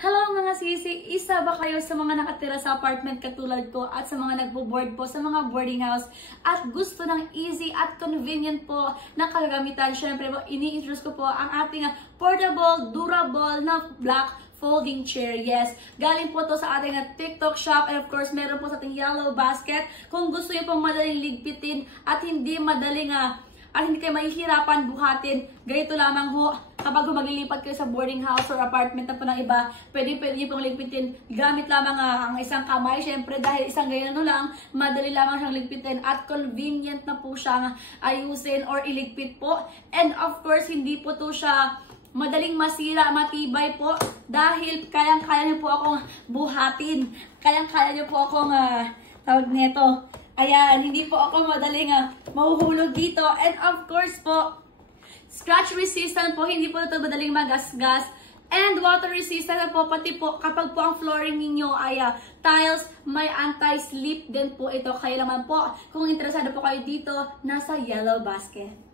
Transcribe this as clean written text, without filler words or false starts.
Hello mga sisi! Isa ba kayo sa mga nakatira sa apartment katulad ko at sa mga nagbo-board po sa mga boarding house at gusto ng easy at convenient po na kagamitan? Syempre po, ini-introduce ko po ang ating portable, durable na black folding chair. Yes, galing po to sa ating TikTok shop and of course meron po sa ating yellow basket. Kung gusto niyo pong madaling ligpitin at hindi madaling at hindi kayo mahihirapan buhatin, ganito lamang ho. Kapag maglilipat kayo sa boarding house or apartment na po ng iba, pwede nyo pong ligpitin gamit lamang ang isang kamay. Syempre dahil isang ganyan lang, madali lamang siyang ligpitin at convenient na po siyang ayusin or iligpit po. And of course, hindi po to siya madaling masira, matibay po dahil kayang-kaya niyo po akong buhatin. Kayang-kaya niyo po akong tawag nito. Ayan, hindi po ako madaling mahuhulog dito. And of course po, scratch resistant po, hindi po ito madaling magasgas. And water resistant po, pati po kapag po ang flooring ninyo ay tiles, may anti-slip din po ito. Kaya naman po, kung interesado po kayo dito, nasa yellow basket.